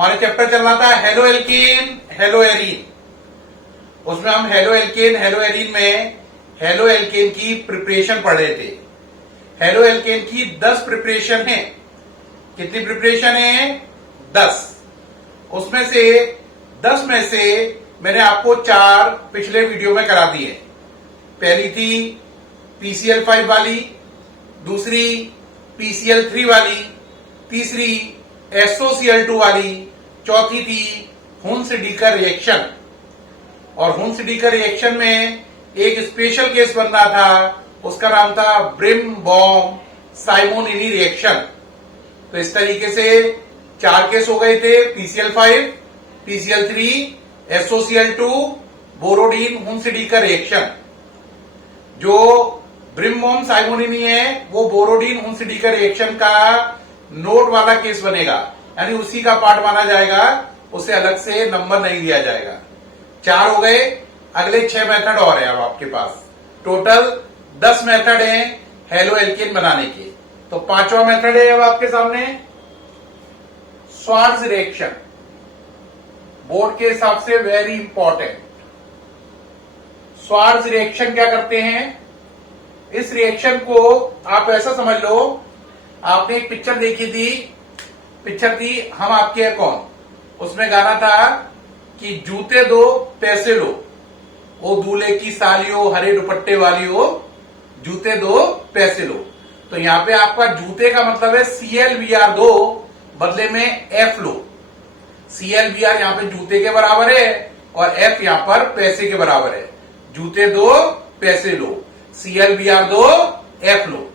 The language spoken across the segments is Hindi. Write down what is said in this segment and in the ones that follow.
हमारे चैप्टर चल रहा था हेलो एल्कीन हेलो एरीन। उसमें हम हेलो एल्केन हेलो एरीन में हेलो एल्केन की प्रिपरेशन पढ़ रहे थे। हेलो एल्केन की 10 प्रिपरेशन है। कितनी प्रिपरेशन है? 10। उसमें से 10 में से मैंने आपको 4 पिछले वीडियो में करा दी है। पहली थी PCl5 वाली, दूसरी PCl3 वाली, तीसरी SOCl2 वाली, चौथी थी हुन्स-डीकर रिएक्शन। और हुन्स-डीकर रिएक्शन में एक स्पेशल केस बन रहा था, उसका नाम था ब्रिम-बॉम-साइमोनिनी रिएक्शन। तो इस तरीके से 4 केस हो गए थे, PCl5, PCl3, SOCl2, Borodin हुन्स-डीकर reaction. जो ब्रिम-बॉम-साइमोनिनी है वो बोरोडीन हुन्स-डीकर रिएक्शन का नोट वाला केस बनेगा, यानी उसी का पार्ट माना जाएगा, उसे अलग से नंबर नहीं दिया जाएगा। 4 हो गए, अगले 6 मेथड और है अब आपके पास। टोटल 10 मेथड हैं हेलो एल्केन बनाने के। तो 5वां मेथड है अब आपके सामने, स्वार्ट्ज रिएक्शन। बोर्ड के हिसाब से वेरी इंपॉर्टेंट। स्वार्ट्ज रिएक्शन क्या करते हैं? इस रिएक्शन को आप ऐसा समझ लो, आपने एक पिक्चर देखी थी, पिक्चर थी हम आपके है कौन। उसमें गाना था कि जूते दो पैसे लो, ओ दूल्हे की सालियो हरे दुपट्टे वाली हो, जूते दो पैसे लो। तो यहां पे आपका जूते का मतलब है ClBr दो, बदले में F लो। ClBr यहां पे जूते के बराबर है और F यहां पर पैसे के बराबर है। जूते दो पैसे लो, ClBr दो F लो।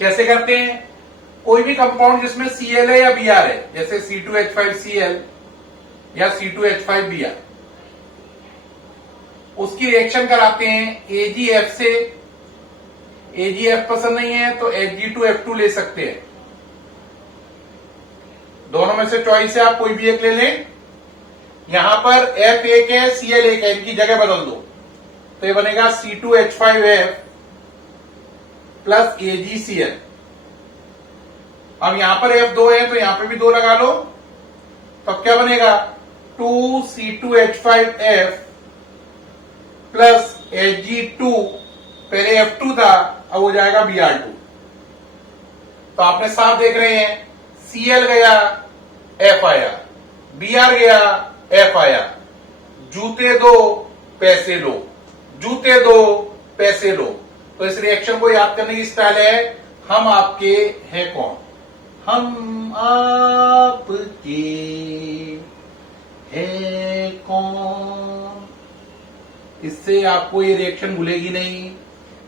कैसे करते हैं? कोई भी कंपाउंड जिसमें Cl है या Br है, जैसे C2H5Cl या C2H5Br, उसकी रिएक्शन कराते हैं AgF से। AgF पसंद नहीं है तो Hg2F2 ले सकते हैं। दोनों में से चॉइस है, आप कोई भी एक ले लें। यहां पर F एक है, Cl एक है, इनकी जगह बदल दो तो ये बनेगा C2H5F प्लस AgCl। अब यहां पर F 2 है तो यहां पे भी 2 लगा लो, तो क्या बनेगा 2C2H5F प्लस Hg2, पहले F2 था, अब हो जाएगा Br2। तो आपने साफ देख रहे हैं, Cl गया F आया, Br गया F आया। जूते दो पैसे लो, जूते दो पैसे लो। तो इस रिएक्शन को याद करने की स्टाइल है, हम आपके हैं कौन। हम आपके हैं कौन, इससे आपको ये रिएक्शन भूलेगी नहीं।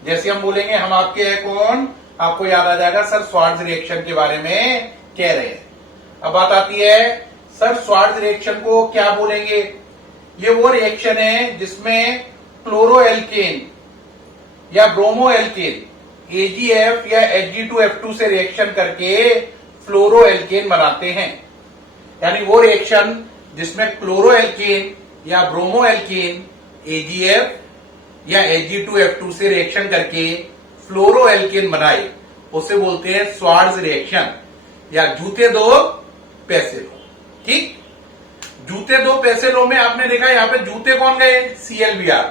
जैसे हम बोलेंगे हम आपके हैं कौन, आपको याद आ जाएगा सर स्वार्ट्ज रिएक्शन के बारे में कह रहे हैं। अब बात आती है सर स्वार्ट्ज रिएक्शन को क्या बोलेंगे। ये वो रिएक्शन है जिसमें क्लोरोएल्केन या ब्रोमोएल्केन AgF या Hg2F2 से रिएक्शन करके फ्लोरोएल्केन बनाते हैं। यानी वो रिएक्शन जिसमें क्लोरोएल्केन या ब्रोमोएल्केन AgF या Hg2F2 से रिएक्शन करके फ्लोरोएल्केन बनाए, उसे बोलते हैं स्वार्ट्ज रिएक्शन या जूते दो पैसे लो। ठीक, जूते दो पैसे लो में आपने देखा यहां पे जूते कौन गए? ClBr,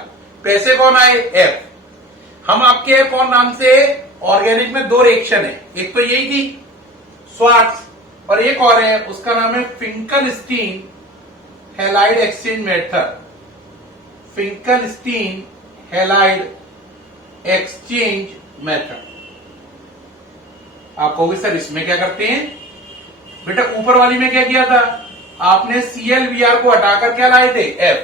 पैसे कौन आए? F। हम आपके कौन नाम से ऑर्गेनिक में 2 रिएक्शन है, एक तो यही थी स्वार्ट्ज और एक और है, उसका नाम है Finkelstein halide exchange method. Finkelstein halide exchange method. आप कहोगे सर इसमें क्या करते हैं? बेटा ऊपर वाली में क्या किया था, आपने ClBr को हटाकर क्या लाए थे? F।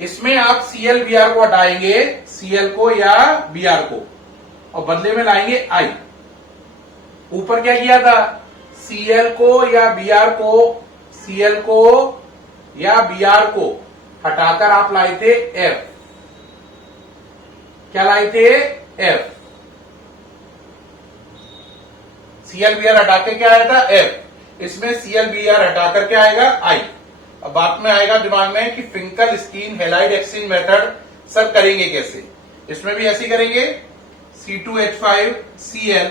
इसमें आप ClBr को हटाएंगे, Cl को या Br को, और बदले में लाएंगे I। ऊपर क्या किया था, Cl को या Br को, Cl को या Br को हटाकर आप लाए थे F। क्या लाए थे? F। ClBr हटा के क्या आया था? F। इसमें ClBr हटाकर क्या आएगा? I। अब बात में आएगा दिमाग में कि Finkelstein halide exchange method sir करेंगे कैसे। इसमें भी ऐसे करेंगे, C2H5Cl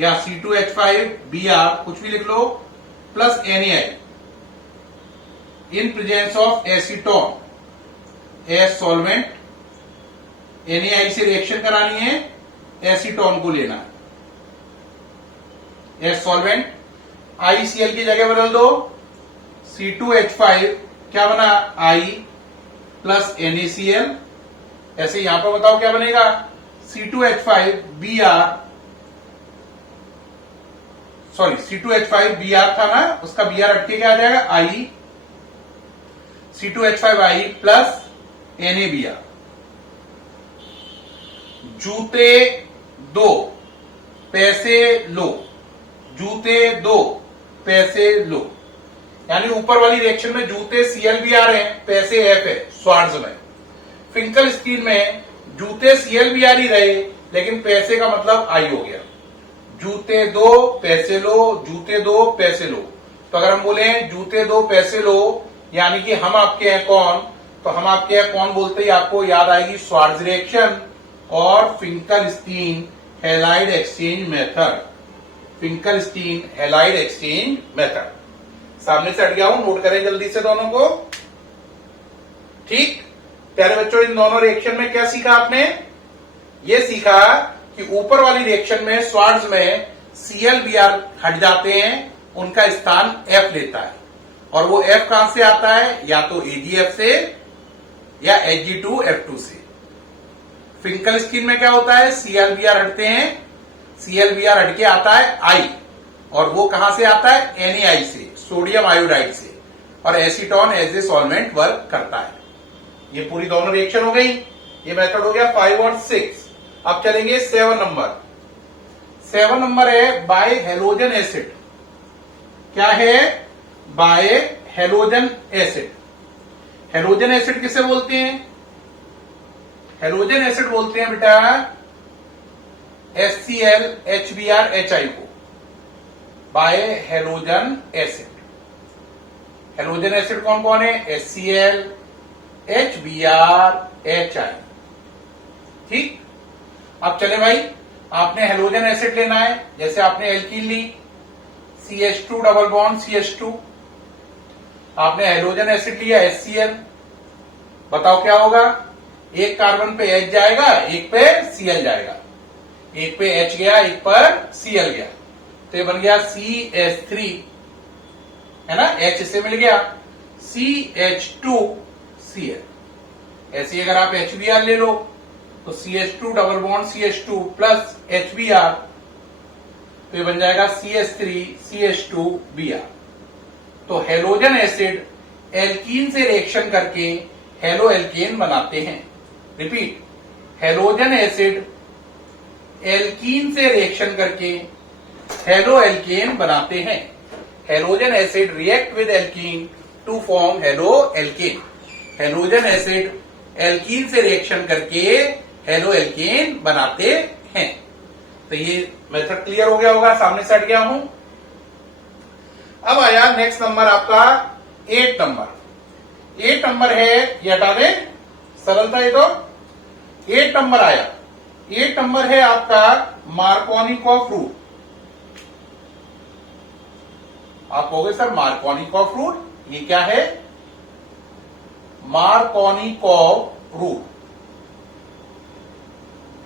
या C2H5Br कुछ भी लिख लो plus NaI। In presence of acetone as solvent, NaI से रिएक्शन करानी है, एसीटोन को लेना एज सॉल्वेंट। ICl की जगह बदल दो, C2H5 क्या बना, I प्लस NaCl। ऐसे यहां पर बताओ क्या बनेगा, C2H5Br, सॉरी C2H5Br था ना, उसका Br हटके क्या आ जाएगा, I, C2H5I प्लस NaBr। जूते दो पैसे लो, जूते दो पैसे लो, यानी ऊपर वाली रिएक्शन में जूते ClBr हैं, पैसे F है स्वार्ज में। फिंकलस्टीन में जूते ClBr ही रहे लेकिन पैसे का मतलब I हो गया। जूते दो पैसे लो, जूते दो पैसे लो। तो अगर हम बोले जूते दो पैसे लो यानी कि हम आपके हैं कौन, तो हम आपके हैं कौन बोलते ही आपको याद आएगी स्वार्ज रिएक्शन और Finkelstein halide exchange method. Finkelstein halide exchange method सामने से हट गया हूं, नोट करें जल्दी से दोनों को। ठीक प्यारे बच्चों, इन दोनों रिएक्शन में क्या सीखा आपने, ये सीखा कि ऊपर वाली रिएक्शन में स्वार्ज में ClBr हट जाते हैं, उनका स्थान F लेता है और वो F कहां से आता है, या तो AgF से या Hg2F2 से। फिंकलस्टीन में क्या होता है, ClBr हटते हैं, ClBr हटके आता है I और वो कहां से आता है, NaI से, सोडियम आयोडाइड से, और acetone as a solvent work करता है। ये पूरी दोनों रिएक्शन हो गई। ये मेथड हो गया 5 और 6। अब चलेंगे 7 नंबर। 7 नंबर है बाय हेलोजन एसिड। क्या है, bye halogen acid. Halogen acid किसे बोलते हैं, हेलोजन एसिड बोलते हैं बेटा HCl HBr HI को, bye halogen acid. Halogen acid कौन कौन है, HCl HBr HI। ठीक, अब चले भाई, आपने हेलोजन एसिड लेना है, जैसे आपने एल्कीन ली CH2 डबल बॉन्ड CH2, आपने हेलोजन एसिड लिया HCl, बताओ क्या होगा, एक कार्बन पे H जाएगा, एक पे Cl जाएगा, एक पे H गया, एक पर Cl गया, तो ये बन गया CH3 है ना, H से मिल गया, CH2Cl। ऐसे ही अगर आप HBr ले लो तो CH2 double bond CH2 plus HBr, तो ये बन जाएगा CH3 CH2Br। तो हेलोजन एसिड एल्कीन से रिएक्शन करके हेलो एल्केन बनाते हैं। रिपीट, हेलोजन एसिड एल्कीन से रिएक्शन करके हेलो एल्केन बनाते हैं। Halogen acid react with alkene to form halo alkane. Halogen acid alkene से रिएक्शन करके हेलो एल्केन बनाते हैं। तो ये मेथड क्लियर हो गया होगा, सामने से हट गया हूं। अब आया नेक्स्ट नंबर आपका 8 नंबर। 8 नंबर है, ये हटा दें, सरल था ये तो। 8 नंबर आया, 8 नंबर है आपका मार्कोनिकॉफ रूट। आप कहोगे सर मार्कोनिकॉफ रूट, ये क्या है, मार्कोनिकॉफ रूट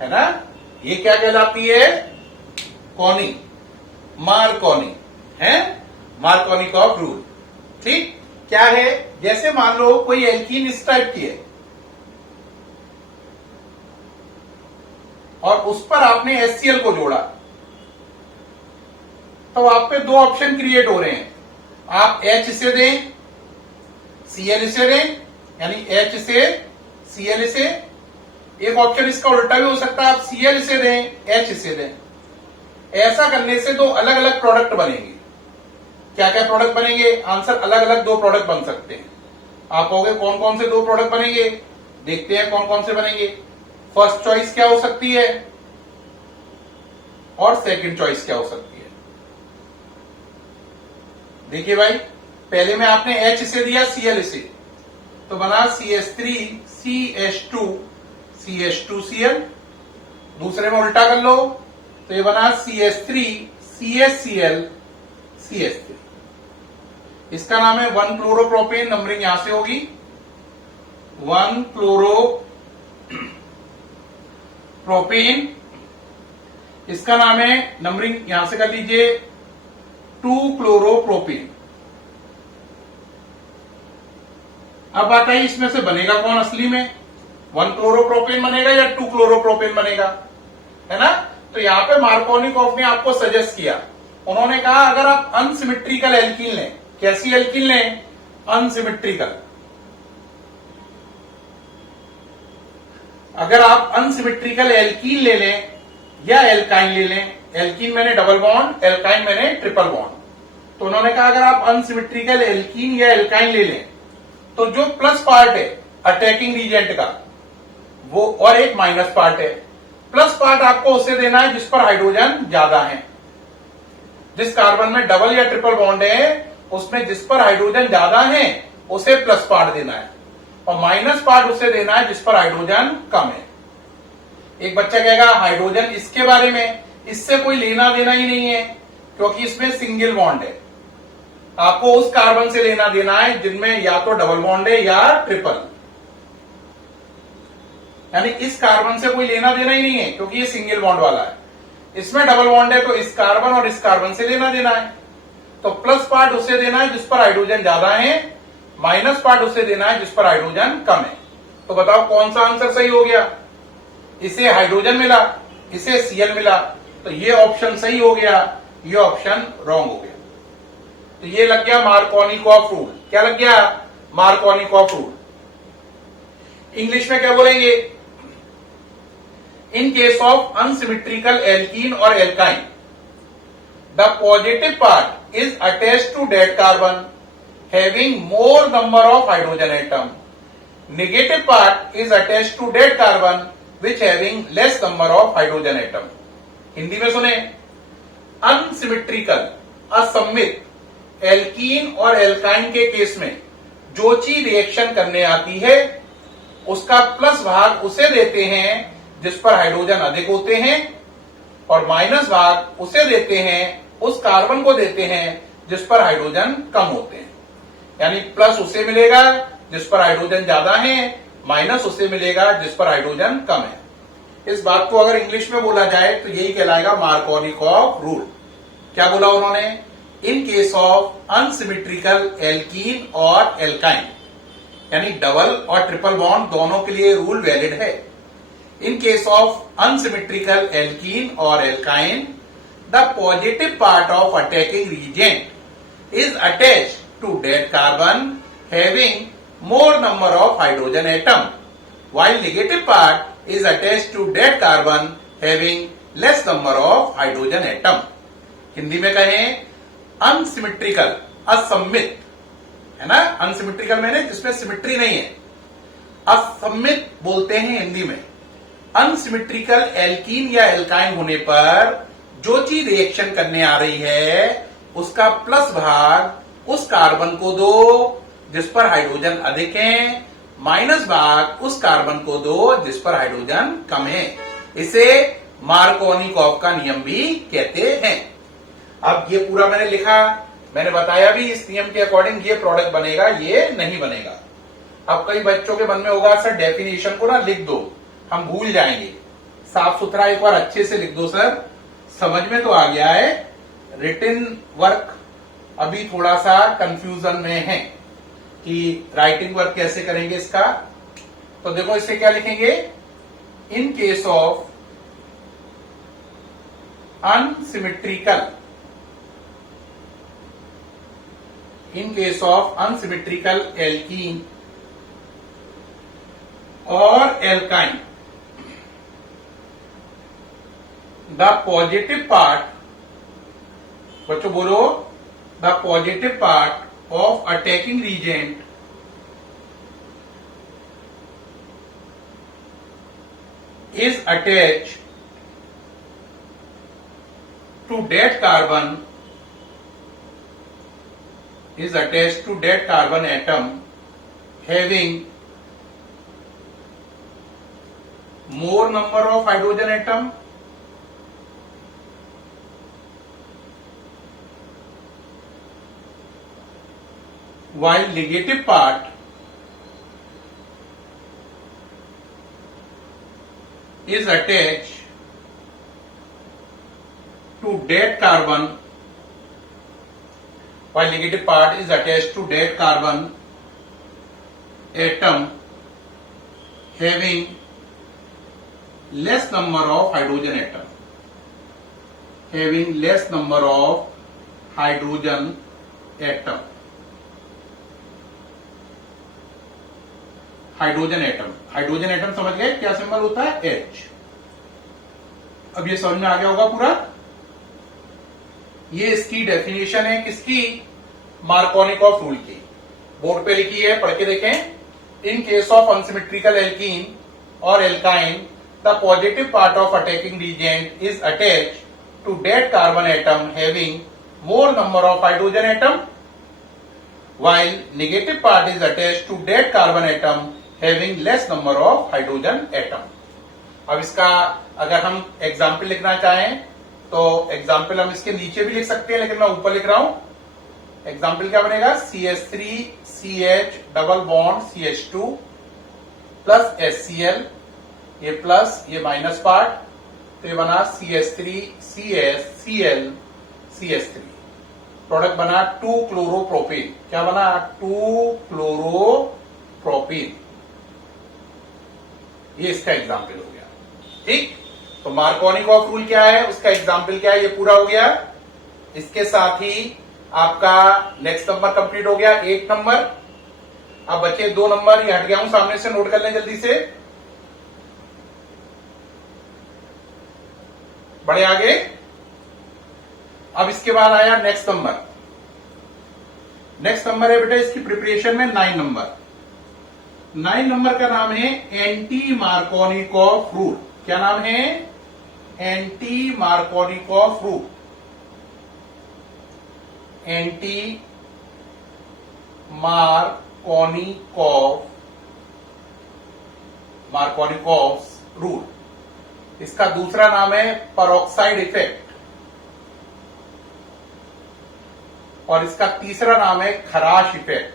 है ना, ये क्या कहलाती है, कॉनी, मार्कोनी है, मार्कोनिकॉफ रूट। ठीक, क्या है, जैसे मान लो कोई एल्कीन इस टाइप की है और उस पर आपने HCl को जोड़ा, तो आप पे दो ऑप्शन क्रिएट हो रहे हैं। आप H इसे दें, Cl इसे दें, यानी H से Cl इसे। एक ऑप्शन इसका उल्टा भी हो सकता है, आप Cl इसे दें, H इसे दें। ऐसा करने से दो अलग अलग प्रोडक्ट बनेंगे। क्या क्या प्रोडक्ट बनेंगे, आंसर अलग अलग दो प्रोडक्ट बन सकते हैं। आप कहोगे कौन कौन से दो प्रोडक्ट बनेंगे, देखते हैं कौन कौन से बनेंगे। फर्स्ट चॉइस क्या हो सकती है और सेकंड चॉइस क्या हो सकती है। देखिए भाई, पहले में आपने H इसे दिया, Cl इसे, तो बना CH3 CH2 CH2Cl। दूसरे में उल्टा कर लो तो ये बना CH3 CHCl CH3। इसका नाम है 1 क्लोरोप्रोपेन, नंबरिंग यहां से होगी 1 क्लोरोप्रोपेन। इसका नाम है, नंबरिंग यहां से कर लीजिए 2 क्लोरोप्रोपेन। अब बात आई इसमें से बनेगा कौन असली में, 1 क्लोरोप्रोपेन बनेगा या 2 क्लोरोप्रोपेन बनेगा, है ना। तो यहां पे मार्कोनिकॉफ ने आपको सजेस्ट किया, उन्होंने कहा अगर आप अनसिमेट्रिकल एल्कीन लें, कैसी एल्कीन लें, अनसिमेट्रिकल। अगर आप अनसिमेट्रिकल एल्कीन ले लें या एल्काइन ले लें, एल्कीन मैंने डबल बॉन्ड, एल्काइन मैंने ट्रिपल बॉन्ड, तो उन्होंने कहा अगर आप अनसिमेट्रिकल एल्कीन या एल्काइन ले लें तो जो प्लस पार्ट है अटैकिंग रीजेंट का वो, और एक माइनस पार्ट है, प्लस पार्ट आपको उसे देना है जिस पर हाइड्रोजन ज्यादा है। जिस कार्बन में डबल या ट्रिपल बॉन्ड है उसमें जिस पर हाइड्रोजन ज्यादा है उसे प्लस पार्ट देना है, और माइनस पार्ट उसे देना है जिस पर हाइड्रोजन कम है। एक बच्चा कहेगा हाइड्रोजन इसके बारे में, इससे कोई लेना देना ही नहीं है क्योंकि इसमें सिंगल बॉन्ड है। आपको उस कार्बन से लेना देना है जिनमें या तो डबल बॉन्ड है या ट्रिपल, यानी इस कार्बन से कोई लेना देना ही नहीं है क्योंकि ये सिंगल बॉन्ड वाला है। इसमें डबल बॉन्ड है तो इस कार्बन और इस कार्बन से लेना देना है। तो प्लस पार्ट उसे देना है जिस पर हाइड्रोजन ज्यादा है, माइनस पार्ट उसे देना है जिस पर हाइड्रोजन कम है। तो बताओ कौन सा आंसर सही हो गया, इसे हाइड्रोजन मिला, इसे Cl मिला, तो ये ऑप्शन सही हो गया, ये ऑप्शन रॉन्ग हो गया। तो ये लग गया मार्कोनिकॉफ रूल। क्या लग गया, मार्कोनिकॉफ रूल। इंग्लिश में क्या बोलेंगे, in case of unsymmetrical alkene और alkyne the positive part is attached to that carbon having more number of hydrogen atom, negative part is attached to that carbon which having less number of hydrogen atom. Hindi में सुने, अनसिमेट्रिकल असम्मित एल्कीन और एल्काइन के केस में जो चीज रिएक्शन करने आती है उसका प्लस भाग उसे देते हैं जिस पर हाइड्रोजन अधिक होते हैं, और माइनस भाग उसे देते हैं, उस कार्बन को देते हैं जिस पर हाइड्रोजन कम होते हैं। यानी प्लस उसे मिलेगा जिस पर हाइड्रोजन ज्यादा है, माइनस उसे मिलेगा जिस पर हाइड्रोजन कम है। इस बात को अगर इंग्लिश में बोला जाए तो यही कहलाएगा मार्कोनिकॉफ रूल। क्या बोला उन्होंने, in case of unsymmetrical alkene और एल्काइन, यानी डबल और ट्रिपल बॉन्ड दोनों के लिए रूल वैलिड है। In case of unsymmetrical alkene और alkyne the positive part of attacking reagent is attached to that carbon having more number of hydrogen atom, while negative part is attached to dead carbon having less number of hydrogen atom. Hindi में कहें अनसिमेट्रिकल, असम्मित, है ना। अनसिमेट्रिकल मैंने जिसमें सिमेट्री नहीं है, असम्मित बोलते हैं हिंदी में। अनसिमेट्रिकल एल्कीन या एल्काइन होने पर जो चीज रिएक्शन करने आ रही है उसका प्लस भाग उस कार्बन को दो जिस पर हाइड्रोजन अधिक है, माइनस भाग उस कार्बन को दो जिस पर हाइड्रोजन कम है। इसे मार्कोनिकॉफ का नियम भी कहते हैं। अब ये पूरा मैंने लिखा, मैंने बताया भी इस नियम के अकॉर्डिंग ये प्रोडक्ट बनेगा, ये नहीं बनेगा। अब कई बच्चों के मन में होगा सर डेफिनेशन को ना लिख दो, हम भूल जाएंगे। साफ सुथरा एक बार अच्छे से लिख दो सर, समझ में तो आ गया है। रिटन वर्क अभी थोड़ा सा कंफ्यूजन में है कि राइटिंग वर्क कैसे करेंगे इसका। तो देखो इससे क्या लिखेंगे, इन case of unsymmetrical, in case of unsymmetrical alkene और एल्काइन द पॉजिटिव पार्ट, बच्चों बोलो, the positive part of attacking reagent is attached to dead carbon, is attached to dead carbon atom having more number of hydrogen atom, while negative part is attached to dead carbon, while negative part is attached to dead carbon atom having less number of hydrogen atom, having less number of hydrogen atom, hydrogen atom, hydrogen atom समझ गए क्या सिंबल होता है? H। अब ये समझ में आ गया होगा पूरा। ये इसकी डेफिनेशन है किसकी? मार्कोनिकॉफ रूल की। बोर्ड पे लिखी है, पढ़ के देखें। In case of unsymmetrical alkene और alkyne the positive part of attacking reagent is attached to that carbon atom having more number of hydrogen atom, while negative part is attached to dead carbon atom having less number of hydrogen atom। अब इसका अगर हम एग्जाम्पल लिखना चाहें तो एग्जाम्पल हम इसके नीचे भी लिख सकते हैं, लेकिन मैं ऊपर लिख रहा हूं। एग्जाम्पल क्या बनेगा? CH3CH double bond CH2 plus HCl, ये प्लस ये माइनस पार्ट, तो ये बना CH3CSCl CH3, प्रोडक्ट बना 2 क्लोरोप्रोपेन। क्या बना? 2 क्लोरोप्रोपेन। ये इसका एग्जाम्पल हो गया। ठीक, तो मार्कोनिकॉफ रूल क्या है, उसका एग्जाम्पल क्या है, ये पूरा हो गया। इसके साथ ही आपका नेक्स्ट नंबर कंप्लीट हो गया, 1 नंबर। अब बचे 2 नंबर, ये हट गया हूं सामने से, नोट कर लें जल्दी से। बढ़े आगे। अब इसके बाद आया नेक्स्ट नंबर। नेक्स्ट नंबर है बेटा इसकी प्रिपरेशन में 9 नंबर। 9 नंबर का नाम है एंटी मार्कोनिकॉफ रूल। क्या नाम है? Anti Markovnikov rule. Anti Markovnikov rule. इसका दूसरा नाम है पेरोक्साइड इफेक्ट, और इसका तीसरा नाम है खराश इफेक्ट।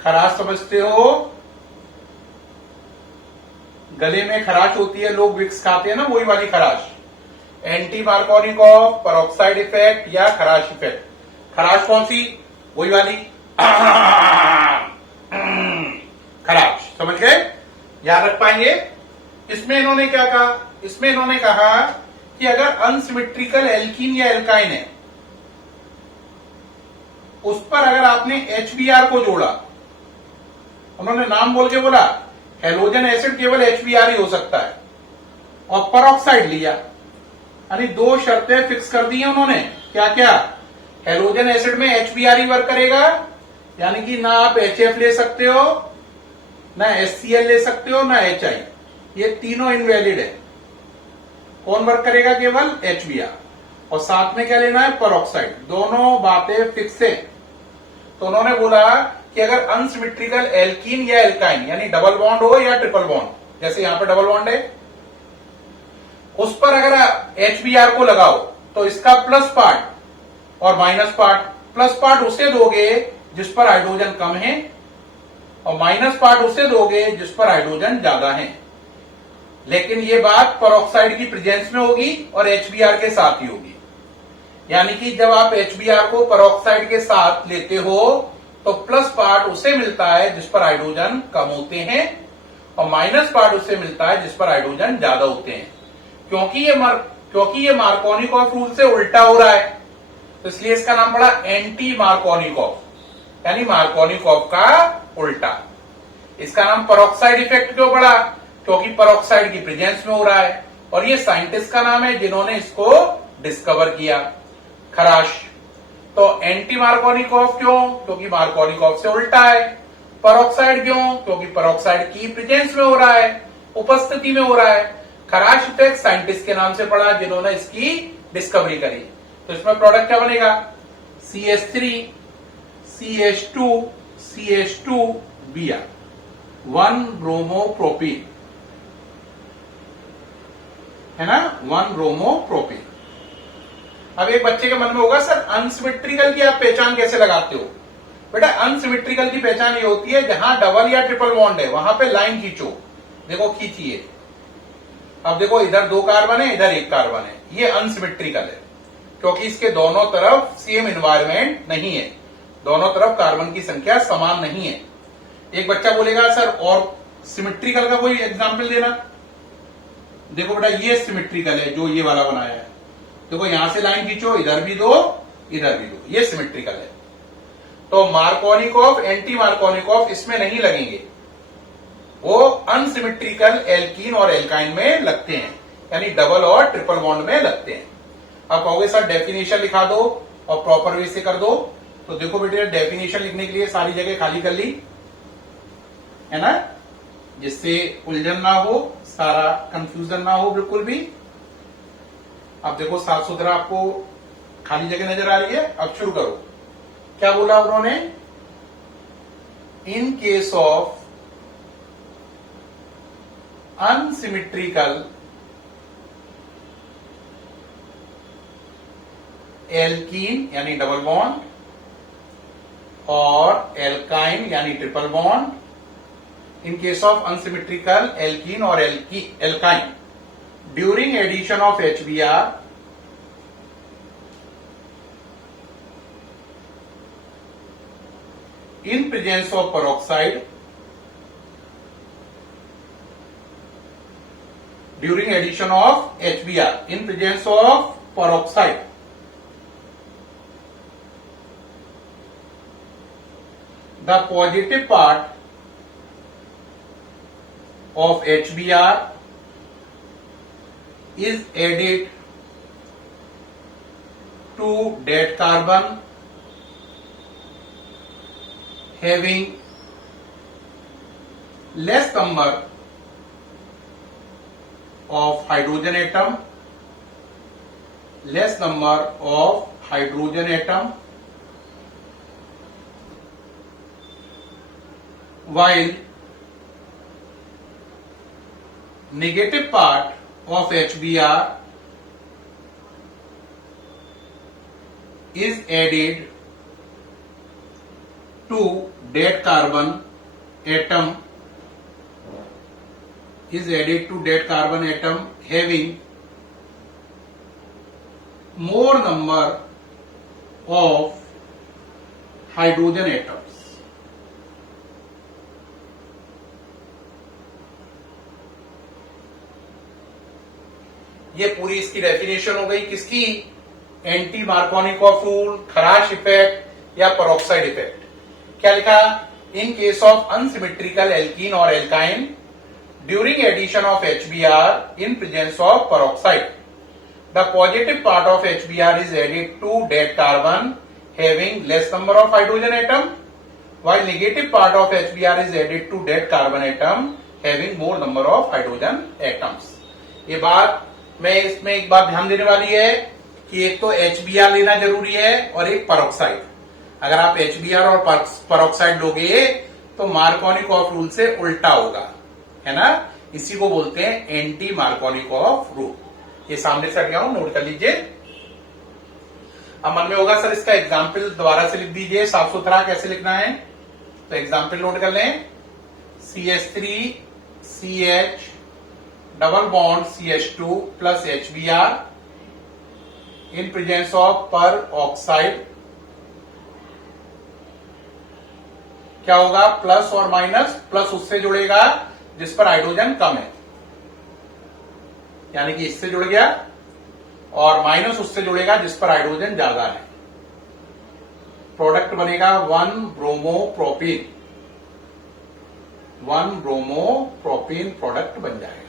खराश समझते हो? गले में खराश होती है, लोग विक्स खाते हैं ना, वही वाली खराश। एंटी मार्कोनिकॉफ, पेरोक्साइड इफेक्ट या खराश इफेक्ट। खराश कौन सी? वही वाली खराश, समझ गए? याद रख पाएंगे? इसमें इन्होंने क्या कहा? इसमें इन्होंने कहा कि अगर अनसिमेट्रिकल एल्कीन या एल्काइन है, उस पर अगर आपने HBr को जोड़ा, उन्होंने नाम बोल के बोला हेलोजन एसिड केवल HBr ही हो सकता है, और पेरोक्साइड लिया, यानी 2 शर्तें फिक्स कर दी हैं उन्होंने। क्या क्या? हेलोजन एसिड में HBr ही वर्क करेगा, यानी कि ना आप HF ले सकते हो, ना HCl ले सकते हो, ना HI, ये तीनों इनवैलिड है। कौन वर्क करेगा? केवल HBr। और साथ में क्या लेना है? पेरोक्साइड। दोनों बातें फिक्स है। तो उन्होंने बोला कि अगर अनसिमेट्रिकल एल्कीन या एल्काइन, यानी डबल बॉन्ड हो या ट्रिपल बॉन्ड, जैसे यहां पे डबल बॉन्ड है, उस पर अगर HBr को लगाओ तो इसका प्लस पार्ट और माइनस पार्ट, प्लस पार्ट उसे दोगे जिस पर हाइड्रोजन कम है, और माइनस पार्ट उसे दोगे जिस पर हाइड्रोजन ज्यादा है। लेकिन ये बात पेरोक्साइड की प्रेजेंस में होगी और HBr के साथ ही होगी। यानी कि जब आप HBr को पेरोक्साइड के साथ लेते हो तो प्लस पार्ट उसे मिलता है जिस पर हाइड्रोजन कम होते हैं, और माइनस पार्ट उसे मिलता है जिस पर हाइड्रोजन ज्यादा होते हैं। क्योंकि ये मार्कोनिकॉफ रूल से उल्टा हो रहा है, तो इसलिए इसका नाम पड़ा एंटी मार्कोनिकॉफ, यानी मार्कोनिकॉफ का उल्टा। इसका नाम पेरोक्साइड इफेक्ट क्यों पड़ा? क्योंकि पेरोक्साइड की प्रेजेंस में हो रहा है, और ये साइंटिस्ट का नाम है जिन्होंने इसको डिस्कवर किया, खराश। तो एंटी मार्कोनिकॉफ क्यों? क्योंकि मार्कोनिकॉफ से उल्टा है। पेरोक्साइड क्यों? क्योंकि पेरोक्साइड की प्रेजेंस में हो रहा है, उपस्थिति में हो रहा है। खराश इफेक्ट साइंटिस्ट के नाम से पड़ा जिन्होंने इसकी डिस्कवरी करी। तो इसमें प्रोडक्ट क्या बनेगा? CH3 CH2 CH2Br, 1 ब्रोमोप्रोपीन, है ना, 1 ब्रोमोप्रोपीन। अब एक बच्चे के मन में होगा, सर अनसिमेट्रिकल की आप पहचान कैसे लगाते हो? बेटा अनसिमेट्रिकल की पहचान ये होती है जहां डबल या ट्रिपल बॉन्ड है वहां पे लाइन खींचो, देखो खींचिए। अब देखो इधर 2 कार्बन है, इधर 1 कार्बन है, ये अनसिमेट्रिकल है क्योंकि इसके दोनों तरफ सेम एनवायरमेंट नहीं है, दोनों तरफ कार्बन की संख्या समान नहीं है। एक बच्चा बोलेगा सर और सिमेट्रिकल का कोई एग्जाम्पल देना। देखो बेटा ये सिमेट्रिकल है जो ये वाला बनाया है, देखो यहां से लाइन खींचो, इधर भी 2 इधर भी 2, ये सिमेट्रिकल है। तो मार्कोनिकॉफ एंटी मार्कोनिकॉफ इसमें नहीं लगेंगे, वो अनसिमेट्रिकल एल्कीन और एल्काइन में लगते हैं, यानी डबल और ट्रिपल बॉन्ड में लगते हैं। अब कहोगे सर डेफिनेशन लिखा दो और प्रॉपर वे से कर दो, तो देखो बेटे डेफिनेशन लिखने के लिए सारी जगह खाली कर ली है ना, जिससे उलझन ना हो, सारा कंफ्यूजन ना हो बिल्कुल भी। अब देखो साफ सुथरा आपको खाली जगह नजर आ रही है। अब शुरू करो, क्या बोला उन्होंने, in case of unsymmetrical alkene यानी डबल बॉन्ड और एल्काइन यानी triple bond, in case of unsymmetrical alkene और alkyne during addition of HBr in presence of peroxide during addition of HBr in presence of peroxide, the positive part of HBr is added to dead carbon having less number of hydrogen atom, while negative part of HBr is added to dead carbon atom having more number of hydrogen atoms. ये पूरी इसकी डेफिनेशन हो गई किसकी, anti Markovnikov rule, Kharasch effect या पेरोक्साइड इफेक्ट। क्या लिखा, in case of unsymmetrical alkene और alkyne during addition of HBr in presence of peroxide, the positive part of HBr is added to dead carbon having less number of hydrogen atom, while negative part of HBr is added to dead carbon atom having more number of hydrogen atoms। ये बात मैं इसमें एक बात ध्यान देने वाली है कि एक तो HBr लेना जरूरी है और एक पेरोक्साइड। अगर आप HBr और पेरोक्साइड लोगे तो मार्कोनिकॉफ रूल से उल्टा होगा, है ना, इसी को बोलते हैं एंटी मार्कोनिकॉफ रूल। ये सामने से हट गया हूं, नोट कर लीजिए। अब मन में होगा सर इसका एग्जाम्पल दोबारा से लिख दीजिए, साफ सुथरा कैसे लिखना है। तो एग्जाम्पल नोट कर लें, CH3CH double bond CH2 plus HBr in presence of peroxide, क्या होगा, प्लस और माइनस, प्लस उससे जुड़ेगा जिस पर हाइड्रोजन कम है, यानी कि इससे जुड़ गया, और माइनस उससे जुड़ेगा जिस पर हाइड्रोजन ज्यादा है। प्रोडक्ट बनेगा 1 ब्रोमोप्रोपीन प्रोडक्ट बन जाएगा।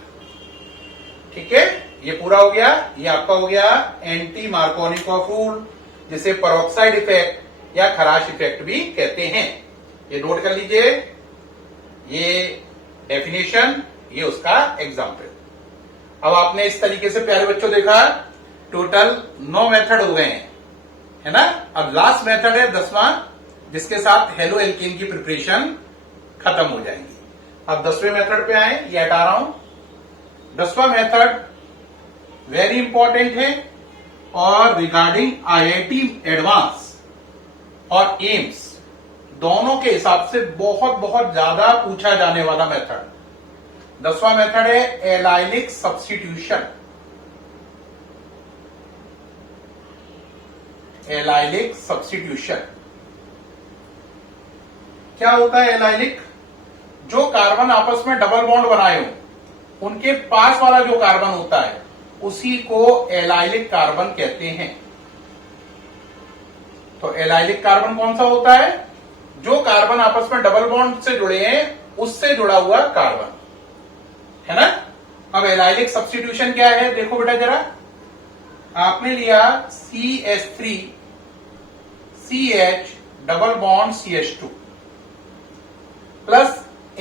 ठीक है, ये पूरा हो गया। ये आपका हो गया एंटी मार्कोनिकॉफ रूल, जिसे पेरोक्साइड इफेक्ट या खराश इफेक्ट भी कहते हैं। ये नोट कर लीजिए, ये डेफिनेशन, ये उसका एग्जाम्पल। अब आपने इस तरीके से प्यारे बच्चों देखा, टोटल 9 मेथड हो गए हैं, है ना। अब लास्ट मेथड है 10वां, जिसके साथ हेलो एल्कीन की प्रिपरेशन खत्म हो जाएगी। अब 10वें मेथड पे आए, ये हटा रहा हूं। 10वां मेथड वेरी इंपॉर्टेंट है और रिगार्डिंग IIT एडवांस और एम्स दोनों के हिसाब से बहुत बहुत ज्यादा पूछा जाने वाला मेथड। 10वां मेथड है एलाइलिक सब्स्टिट्यूशन। एलाइलिक सब्स्टिट्यूशन क्या होता है? एलाइलिक, जो कार्बन आपस में डबल बॉन्ड बनाए हो उनके पास वाला जो कार्बन होता है उसी को एलाइलिक कार्बन कहते हैं। तो एलाइलिक कार्बन कौन सा होता है? जो कार्बन आपस में डबल बॉन्ड से जुड़े हैं उससे जुड़ा हुआ कार्बन, है ना। अब एलाइलिक सब्स्टिट्यूशन क्या है? देखो बेटा जरा, आपने लिया CH3 CH double bond CH2 plus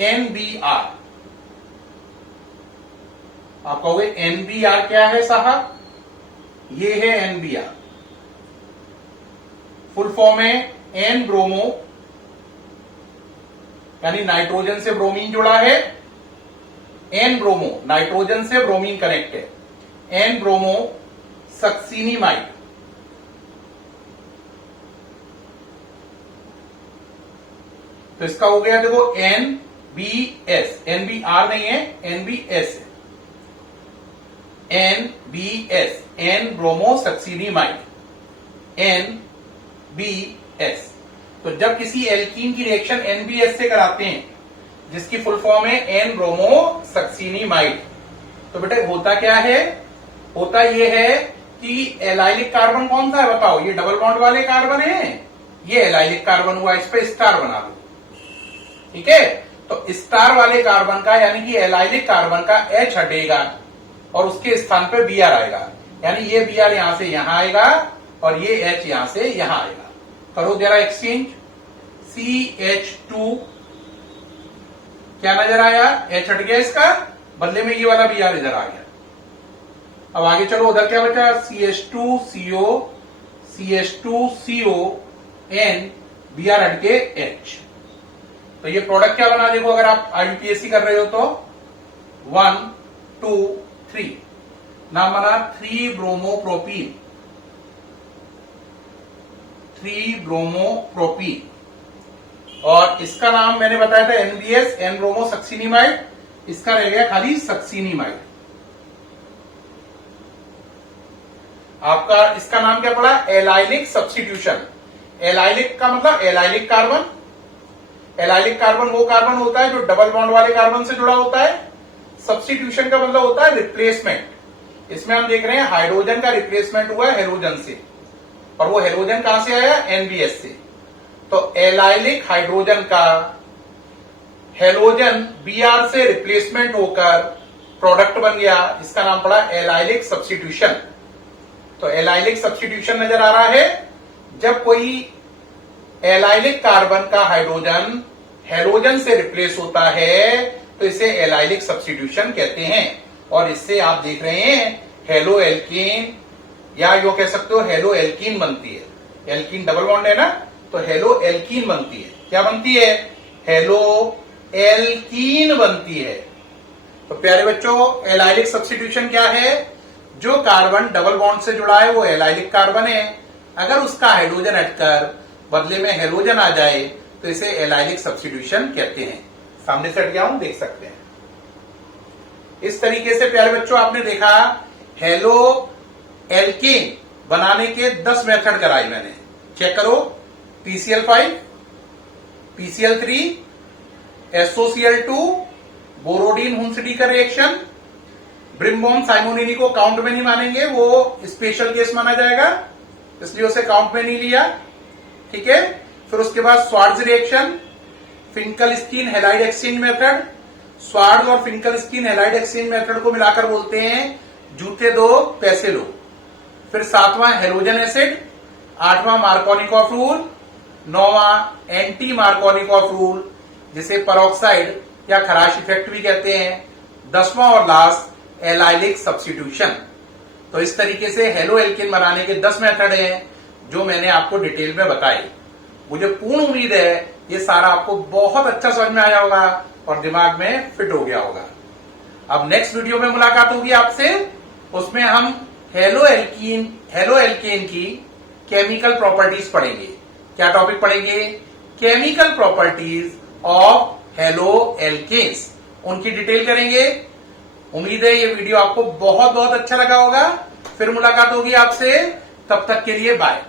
NBr। आप कहोगे NBr क्या है साहब? ये है NBr, फुल फॉर्म है N ब्रोमो, यानी नाइट्रोजन से ब्रोमीन जुड़ा है। N ब्रोमो, नाइट्रोजन से ब्रोमीन कनेक्ट है। N bromo succinimide. तो इसका हो गया देखो NBS, NBr नहीं है, NBS है। NBS, N bromo succinimide, NBS। तो जब किसी एल्कीन की रिएक्शन NBS से कराते हैं जिसकी फुल फॉर्म है N ब्रोमो सक्सीनिमाइड, तो बेटे होता क्या है? होता यह है कि एलाइलिक कार्बन कौन सा है बताओ? ये डबल बॉन्ड वाले कार्बन है, ये एलाइलिक कार्बन हुआ, इस पे स्टार बना दो, ठीक है। तो स्टार वाले कार्बन का यानी कि एलाइलिक कार्बन का H हटेगा और उसके स्थान पे Br आएगा, यानी ये Br यहां से यहां आएगा और ये H यहां से यहां आएगा। करो जरा एक्सचेंज, CH2 क्या नजर आया? H हट गया, इसका बदले में ये वाला Br इधर आ गया। अब आगे चलो, उधर क्या बचा? CH2CO CH2CO N Br हट के H। तो ये प्रोडक्ट क्या बना? देखो, अगर आप IUPAC कर रहे हो तो 1 2 3 नाम बना 3 ब्रोमोप्रोपीन, 3 ब्रोमोप्रोपीन। और इसका नाम मैंने बताया था NBS, N ब्रोमो सक्सीनिमाइड, इसका रह गया खाली सक्सीनिमाइड। आपका इसका नाम क्या पड़ा? Allylic substitution. एलाइलिक का मतलब एलाइलिक कार्बन। एलाइलिक कार्बन वो कार्बन होता है जो डबल बॉन्ड वाले कार्बन से जुड़ा होता है। सब्स्टिट्यूशन का मतलब होता है रिप्लेसमेंट। इसमें हम देख रहे हैं हाइड्रोजन का रिप्लेसमेंट हुआ है हेलोजन से, और वो हेलोजन कहां से आया? NBS से। तो एलाइलिक हाइड्रोजन का हेलोजन Br से रिप्लेसमेंट होकर प्रोडक्ट बन गया, इसका नाम पड़ा एलाइलिक सब्स्टिट्यूशन। तो एलाइलिक सब्स्टिट्यूशन नजर आ रहा है जब कोई एलाइलिक कार्बन का हाइड्रोजन हेलोजन से रिप्लेस होता है, तो इसे एलाइलिक सब्स्टिट्यूशन कहते हैं। और इससे आप देख रहे हैं हेलो एल्कीन, या यो कह सकते हो हेलो एल्कीन बनती है। एल्कीन डबल बॉन्ड है ना, तो हेलो एल्कीन बनती है। क्या बनती है? हेलो एल्कीन बनती है। तो प्यारे बच्चों, एलाइलिक सब्स्टिट्यूशन क्या है? जो कार्बन डबल बॉन्ड से जुड़ा है वो एलाइलिक कार्बन है, अगर उसका हाइड्रोजन हटकर बदले में हेलोजन आ जाए तो इसे एलाइलिक सब्स्टिट्यूशन कहते हैं। सामने से हट गया हूं, देख सकते हैं। इस तरीके से प्यारे बच्चों आपने देखा हेलो एल्कीन बनाने के 10 मेथड कराई मैंने। चेक करो, PCl5, PCl3, SOCl2, बोरोडीन हुंसडी का रिएक्शन। ब्रिम्बोम साइमोनिनी को काउंट में नहीं मानेंगे, वो स्पेशल केस माना जाएगा, इसलिए उसे काउंट में नहीं लिया, ठीक है। फिर उसके बाद Swarts reaction, Finkelstein halide exchange method. Swarts और फिंकल-स्टीन हैलाइड एक्सचेंज मेथड को मिलाकर बोलते हैं जूते दो पैसे लो। फिर 7वां हेलोजन एसिड, 8वां मार्कोनिकॉफ रूल, 9वां एंटी मार्कोनिकॉफ रूल जिसे परऑक्साइड या खराश इफेक्ट भी कहते हैं, 10वां और लास्ट एलाइलिक सब्स्टिट्यूशन। तो इस तरीके से हेलो एल्कीन बनाने के 10 मेथड हैं जो मैंने आपको डिटेल में बताए। मुझे पूर्ण उम्मीद है ये सारा आपको बहुत अच्छा समझ में आया होगा और दिमाग में फिट हो गया होगा। अब नेक्स्ट वीडियो में मुलाकात होगी आपसे, उसमें हम हेलो एल्कीन की केमिकल प्रॉपर्टीज पढ़ेंगे। क्या टॉपिक पढ़ेंगे? Chemical properties of halo alkanes, उनकी डिटेल करेंगे। उम्मीद है ये वीडियो आपको बहुत बहुत अच्छा लगा होगा। फिर मुलाकात होगी आपसे, तब तक के लिए बाय।